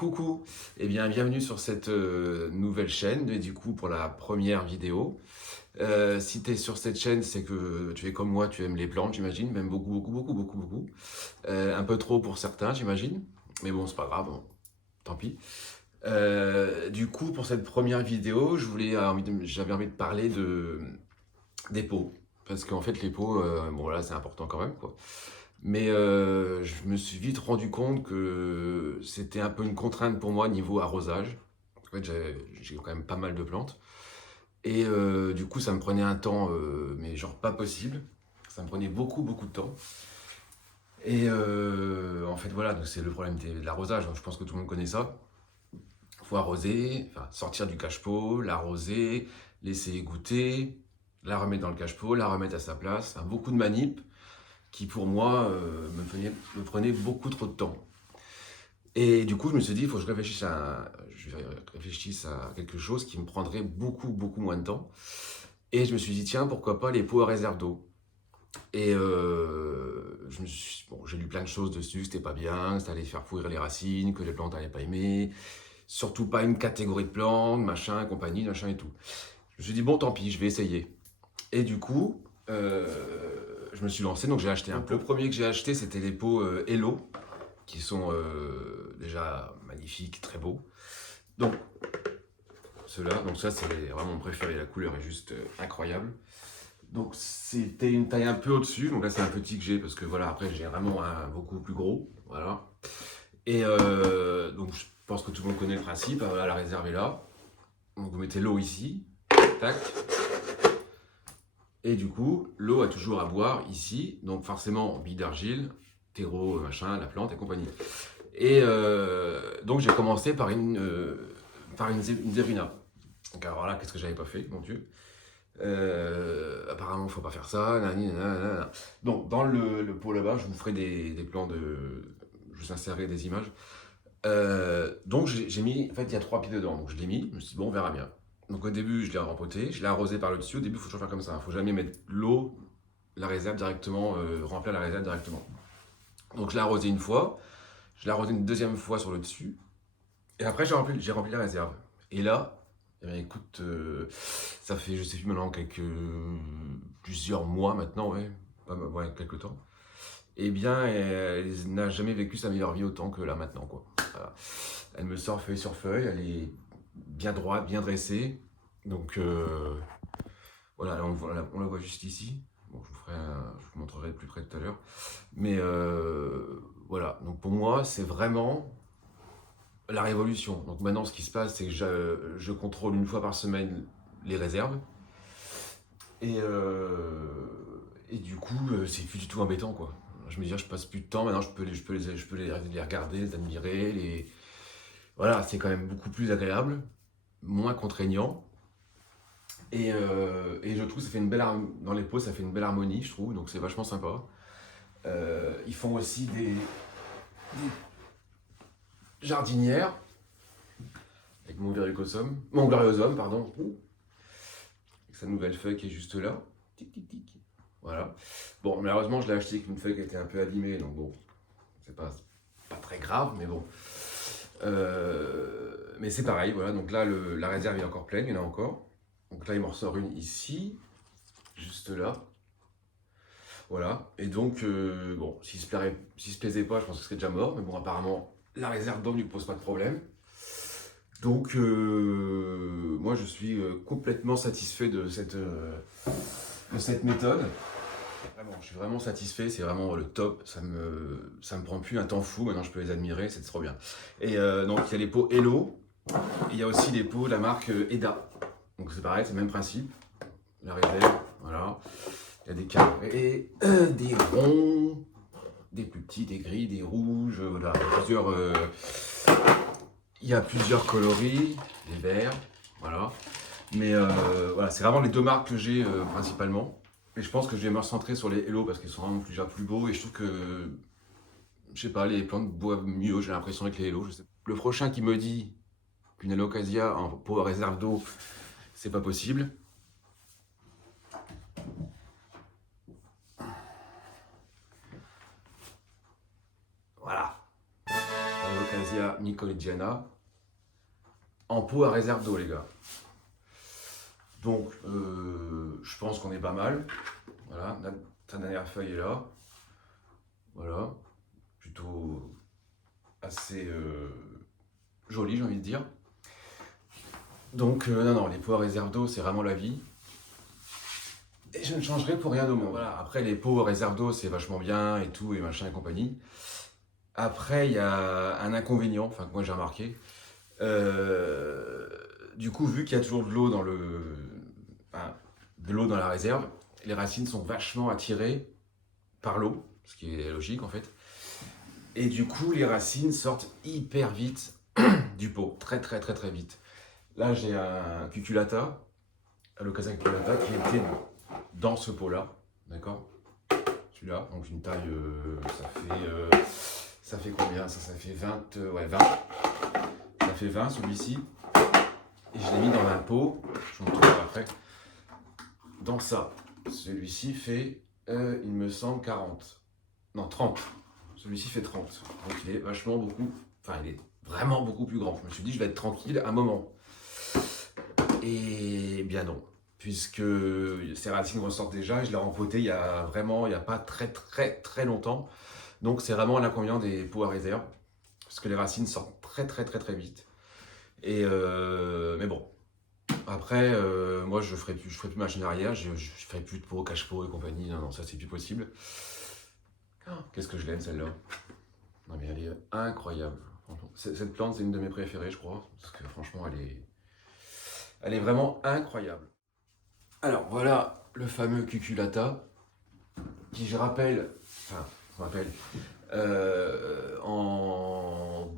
coucou, eh bien bienvenue sur cette nouvelle chaîne et du coup pour la première vidéo. Si tu es sur cette chaîne, c'est que tu es comme moi, tu aimes les plantes, j'imagine, même beaucoup, beaucoup, beaucoup, beaucoup, beaucoup. Un peu trop pour certains, j'imagine, mais bon, c'est pas grave, bon, tant pis. Du coup, pour cette première vidéo, j'avais envie de parler des pots, parce qu'en fait les pots, bon là c'est important quand même, quoi. Mais je me suis vite rendu compte que c'était un peu une contrainte pour moi niveau arrosage. En fait, j'ai quand même pas mal de plantes. Et du coup, ça me prenait un temps, mais genre pas possible. Ça me prenait beaucoup, beaucoup de temps. Et en fait, voilà, donc c'est le problème de l'arrosage. Donc, je pense que tout le monde connaît ça. Il faut arroser, enfin, sortir du cache-pot, l'arroser, laisser égoutter, la remettre dans le cache-pot, la remettre à sa place. Enfin, beaucoup de manip qui pour moi me prenait beaucoup trop de temps. Et du coup, je me suis dit, il faut que je réfléchisse à quelque chose qui me prendrait beaucoup, beaucoup moins de temps. Et je me suis dit, tiens, pourquoi pas les pots à réserve d'eau. Et bon, j'ai lu plein de choses dessus, c'était pas bien, ça allait faire pourrir les racines, que les plantes n'allaient pas aimer, surtout pas une catégorie de plantes, machin, compagnie, machin et tout. Je me suis dit, bon, tant pis, je vais essayer. Et du coup, je me suis lancé, donc j'ai acheté un pot. Le premier que j'ai acheté, c'était les pots Hello, qui sont déjà magnifiques, très beaux. Donc, ceux-là, donc ça c'est vraiment mon préféré, la couleur est juste incroyable. Donc c'était une taille un peu au-dessus, donc là c'est un petit que j'ai, parce que voilà, après j'ai vraiment un beaucoup plus gros, voilà. Et donc je pense que tout le monde connaît le principe, voilà, la réserve est là. Donc vous mettez l'eau ici, tac. Et du coup, l'eau a toujours à boire ici, donc forcément bille d'argile, terreau, machin, la plante et compagnie. Et donc j'ai commencé par une zébrina. Donc alors là, qu'est-ce que j'avais pas fait, mon Dieu. Apparemment, il ne faut pas faire ça. Nanana. Donc dans le pot là-bas, je vous ferai des plans de... Je vous insérerai des images. Donc j'ai mis... En fait, il y a 3 pieds dedans. Donc je l'ai mis, je me suis dit, bon, on verra bien. Donc au début, je l'ai rempoté, je l'ai arrosé par le dessus. Au début, il faut toujours faire comme ça. Il ne faut jamais mettre l'eau, la réserve directement, remplir la réserve directement. Donc je l'ai arrosé une fois. Je l'ai arrosé une deuxième fois sur le dessus. Et après, j'ai rempli la réserve. Et là, eh bien, écoute, ça fait, je sais plus maintenant, plusieurs mois maintenant, ouais, ouais, quelques temps. Eh bien, elle n'a jamais vécu sa meilleure vie autant que là maintenant, quoi. Voilà. Elle me sort feuille sur feuille, elle est bien droite, bien dressée. Donc, voilà, là, on la voit juste ici. Bon, je vous montrerai de plus près tout à l'heure. Mais voilà, donc pour moi, c'est vraiment la révolution. Donc maintenant, ce qui se passe, c'est que je contrôle une fois par semaine les réserves. Et, du coup, c'est plus du tout embêtant, quoi. Je me dis, je passe plus de temps, maintenant je peux les regarder, les admirer. Voilà, c'est quand même beaucoup plus agréable, moins contraignant. Et je trouve que ça fait une belle dans les pots, ça fait une belle harmonie, je trouve, donc c'est vachement sympa. Ils font aussi des jardinières avec mon gloriosum, pardon, avec sa nouvelle feuille qui est juste là. Tic, tic, tic. Voilà. Bon, malheureusement, je l'ai acheté avec une feuille qui était un peu abîmée, donc bon, c'est pas très grave, mais bon. Mais c'est pareil, voilà. Donc là, la réserve est encore pleine, il y en a encore. Donc là, il m'en ressort une ici, juste là. Voilà. Et donc, bon, s'il se plaisait pas, je pense que ce serait déjà mort. Mais bon, apparemment, la réserve d'eau ne lui pose pas de problème. Donc, moi, je suis complètement satisfait de cette méthode. Vraiment, je suis vraiment satisfait, c'est vraiment le top. Ça me prend plus un temps fou. Maintenant, je peux les admirer, c'est trop bien. Et donc, il y a les pots Hello. Il y a aussi les pots de la marque Eda. Donc, c'est pareil, c'est le même principe. La réserve, voilà. Il y a des carrés, des ronds, des plus petits, des gris, des rouges. Voilà, il y a plusieurs coloris, des verts, voilà. Mais voilà, c'est vraiment les deux marques que j'ai principalement. Et je pense que je vais me recentrer sur les Hello parce qu'ils sont vraiment déjà plus beaux. Et je trouve que, je sais pas, les plantes boivent mieux, j'ai l'impression, avec les Hello. Je sais. Le prochain qui me dit qu'une Alocasia en pot à réserve d'eau, c'est pas possible. Voilà. Alocasia. Alocasia mycologiana en pot à réserve d'eau, les gars. Donc, je pense qu'on est pas mal. Voilà, ta dernière feuille est là. Voilà, plutôt assez joli, j'ai envie de dire. Donc, non, les pots à réserve d'eau, c'est vraiment la vie. Et je ne changerai pour rien au monde. Voilà. Après, les pots à réserve d'eau, c'est vachement bien et tout, et machin et compagnie. Après, il y a un inconvénient, enfin, que moi j'ai remarqué. Du coup, vu qu'il y a toujours de l'eau dans de l'eau dans la réserve, les racines sont vachement attirées par l'eau, ce qui est logique en fait. Et du coup, les racines sortent hyper vite du pot, très très très très vite. Là, j'ai un cuculata, Alocasia cuculata, qui était dans ce pot-là, d'accord? Celui-là, donc une taille, ça fait combien? Ça fait 20, ouais 20. Ça fait 20 celui-ci. Et je l'ai mis dans un pot, je vous montrerai après, dans ça. Celui-ci fait, il me semble, 40. Non, 30. Celui-ci fait 30. Donc il est vachement beaucoup, enfin il est vraiment beaucoup plus grand. Je me suis dit, je vais être tranquille un moment. Et bien non, puisque ces racines ressortent déjà, et je l'ai rempoté il y a pas très très très longtemps. Donc c'est vraiment l'inconvénient des pots à réserve, parce que les racines sortent très très très très vite. Et mais bon, après, moi je ferai plus machine arrière, je ferai plus de pot, cache-pot et compagnie, non, ça c'est plus possible. Oh, qu'est-ce que je l'aime celle-là. Non mais elle est incroyable. Cette plante c'est une de mes préférées je crois, parce que franchement elle est vraiment incroyable. Alors voilà le fameux cuculata, qui je rappelle, en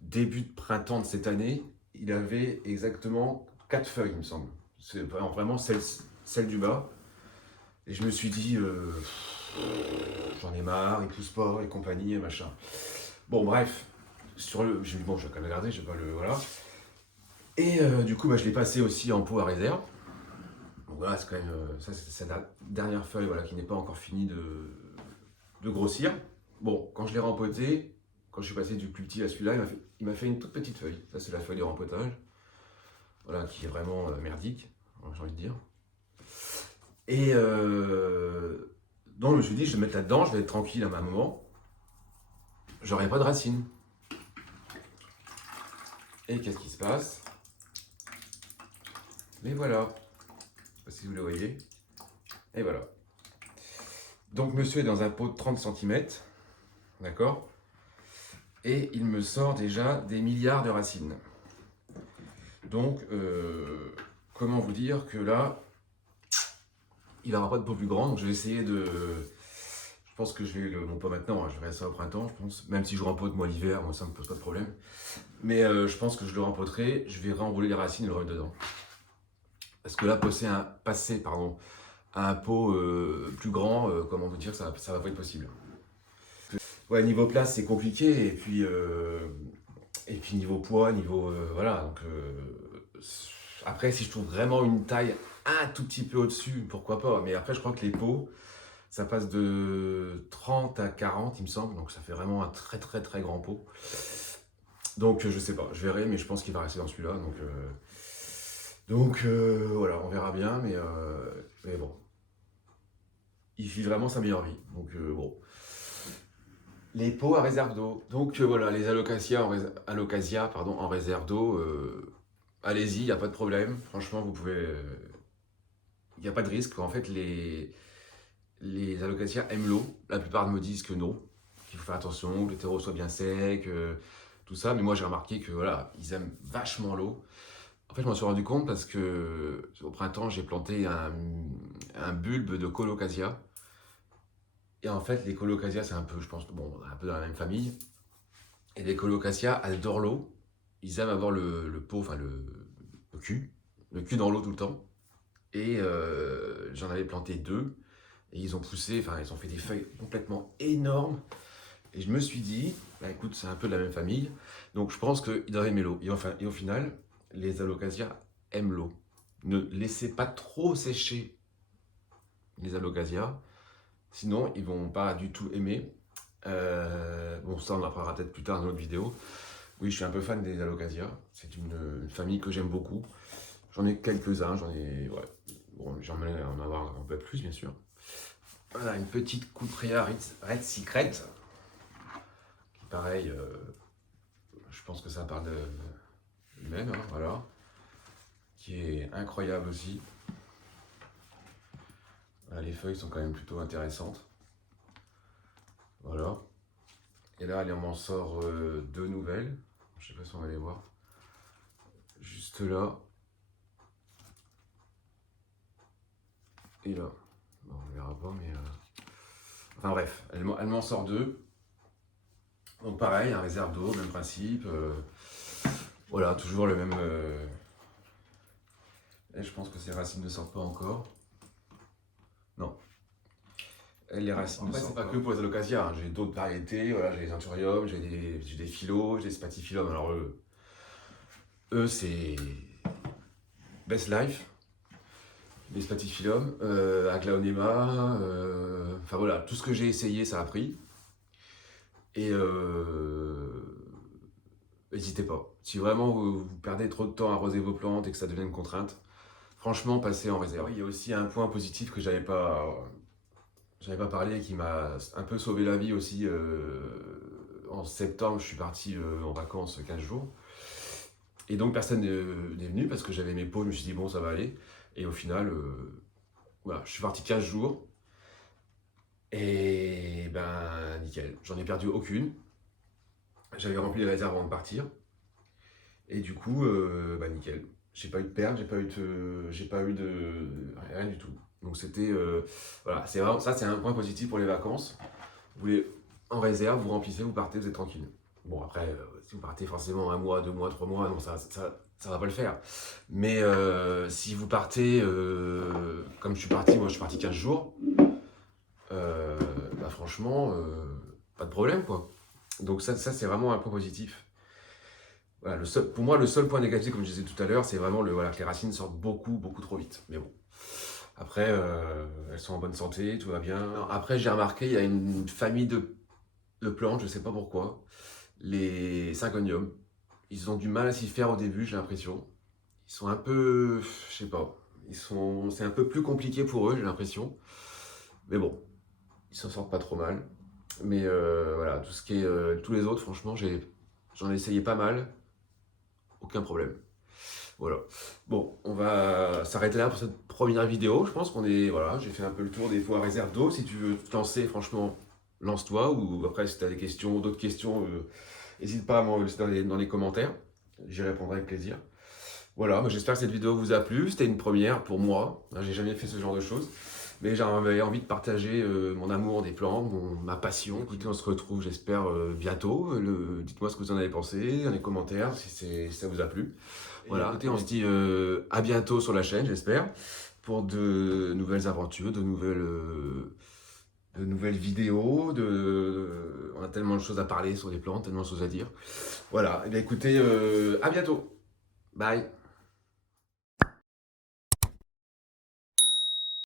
début de printemps de cette année, il avait exactement 4 feuilles, il me semble. C'est vraiment celle du bas. Et je me suis dit, j'en ai marre, il pousse pas et compagnie et machin. Bon, bref, j'ai dit, bon, je vais quand même garder, je vais pas le. Voilà. Et du coup, je l'ai passé aussi en pot à réserve. Donc voilà, c'est quand même. Ça, c'est la dernière feuille voilà, qui n'est pas encore finie de grossir. Bon, quand je l'ai rempoté, quand je suis passé du plus petit à celui-là, il m'a fait une toute petite feuille. Ça, c'est la feuille de rempotage. Voilà, qui est vraiment merdique, j'ai envie de dire. Et donc, je me suis dit, je vais me mettre là-dedans, je vais être tranquille à un moment. J'aurai pas de racines. Et qu'est-ce qui se passe? Mais voilà. Je sais pas si vous le voyez. Et voilà. Donc, monsieur est dans un pot de 30 cm. D'accord? Et il me sort déjà des milliards de racines. Donc, comment vous dire que là, il n'aura pas de pot plus grand. Donc, je vais essayer de. Je pense que je vais non pas maintenant, hein, je verrai ça au printemps, je pense. Même si je rempote moi l'hiver, moi ça me pose pas de problème. Mais je pense que je le rempoterai, je vais réenrouler les racines et le remettre dedans. Parce que là, passer à un pot plus grand, comment vous dire, ça va pas être possible. Ouais, niveau place, c'est compliqué. Et puis niveau poids, voilà. Donc, après, si je trouve vraiment une taille un tout petit peu au-dessus, pourquoi pas. Mais après, je crois que les pots, ça passe de 30 à 40, il me semble. Donc, ça fait vraiment un très très très grand pot. Donc, je sais pas, je verrai, mais je pense qu'il va rester dans celui-là. Donc voilà, on verra bien, mais bon. Il vit vraiment sa meilleure vie. Donc bon. Les pots à réserve d'eau. Donc voilà, les alocasia en réserve d'eau, allez-y, il n'y a pas de problème. Franchement, vous pouvez. Il n'y a pas de risque. En fait, les alocasia aiment l'eau. La plupart me disent que non, qu'il faut faire attention, que le terreau soit bien sec, tout ça. Mais moi, j'ai remarqué que voilà, ils aiment vachement l'eau. En fait, je m'en suis rendu compte parce que au printemps, j'ai planté un bulbe de colocasia. Et en fait, les colocasia, c'est un peu, je pense, bon, un peu dans la même famille. Et les colocasia adorent l'eau. Ils aiment avoir le pot, enfin le cul dans l'eau tout le temps. Et j'en avais planté 2. Et ils ont poussé, enfin, ils ont fait des feuilles complètement énormes. Et je me suis dit, bah, écoute, c'est un peu de la même famille. Donc je pense qu'ils doivent aimer l'eau. Et au final, les alocasia aiment l'eau. Ne laissez pas trop sécher les alocasia. Sinon, ils vont pas du tout aimer. Bon, ça, on en parlera peut-être plus tard dans une autre vidéo. Oui, je suis un peu fan des Alocasia. C'est une famille que j'aime beaucoup. J'en ai quelques-uns, ouais. Bon, j'aimerais en avoir un peu plus, bien sûr. Voilà, une petite Couprea Red Secret. Qui, pareil, je pense que ça parle de lui-même, hein, voilà. Qui est incroyable aussi. Voilà, les feuilles sont quand même plutôt intéressantes. Voilà. Et là, elle m'en sort deux nouvelles. Je sais pas si on va les voir. Juste là. Et là. Bon, on verra pas, mais... Enfin bref, elle m'en sort deux. Donc pareil, un réserve d'eau, même principe. Voilà, toujours le même... Et je pense que ces racines ne sortent pas encore. Non. Et les racines ne sortent pas que pour les Alocasia. Hein. J'ai d'autres variétés. Voilà, j'ai des Anthurium, j'ai des Philo, j'ai des Spathiphyllum. Alors eux c'est Best Life. Les Spathiphyllum, Aglaonema, enfin voilà, tout ce que j'ai essayé, ça a pris. Et n'hésitez pas. Si vraiment vous perdez trop de temps à arroser vos plantes et que ça devient une contrainte, franchement, passez en réserve. Il y a aussi un point positif que j'avais pas parlé et qui m'a un peu sauvé la vie aussi. En septembre, je suis parti en vacances 15 jours. Et donc personne n'est venu parce que j'avais mes pots, je me suis dit bon ça va aller. Et au final, voilà, je suis parti 15 jours. Et ben nickel, j'en ai perdu aucune. J'avais rempli les réserves avant de partir. Et du coup, bah nickel. J'ai pas eu de perte, j'ai pas eu de rien du tout. Donc c'était voilà, c'est vraiment ça, c'est un point positif pour les vacances. Vous voulez en réserve, vous remplissez, vous partez, vous êtes tranquille. Bon après, si vous partez forcément un mois, 2 mois, 3 mois, non ça va pas le faire. Mais si vous partez comme je suis parti, moi je suis parti 15 jours, bah franchement, pas de problème quoi. Donc ça c'est vraiment un point positif. Voilà, pour moi, le seul point négatif, comme je disais tout à l'heure, c'est vraiment voilà, que les racines sortent beaucoup trop vite. Mais bon, après, elles sont en bonne santé, tout va bien. Après, j'ai remarqué, il y a une famille de plantes, je ne sais pas pourquoi, les syngoniums. Ils ont du mal à s'y faire au début, j'ai l'impression. Ils sont un peu, je sais pas, c'est un peu plus compliqué pour eux, j'ai l'impression. Mais bon, ils s'en sortent pas trop mal. Mais voilà, tous les autres, franchement, j'en ai essayé pas mal. Aucun problème. Voilà. Bon, on va s'arrêter là pour cette première vidéo. Je pense voilà, j'ai fait un peu le tour des fois réserve d'eau. Si tu veux te lancer, franchement, lance-toi. Ou après, si tu as des questions, d'autres questions, n'hésite pas à m'en laisser dans les commentaires. J'y répondrai avec plaisir. Voilà, moi, j'espère que cette vidéo vous a plu. C'était une première pour moi. J'ai jamais fait ce genre de choses. Mais j'avais envie de partager mon amour des plantes, ma passion. Écoutez, on se retrouve, j'espère, bientôt. Dites-moi ce que vous en avez pensé dans les commentaires, si ça vous a plu. Voilà, écoutez, on se dit à bientôt sur la chaîne, j'espère, pour de nouvelles aventures, de nouvelles vidéos. On a tellement de choses à parler sur les plantes, tellement de choses à dire. Voilà, et bien écoutez, à bientôt. Bye.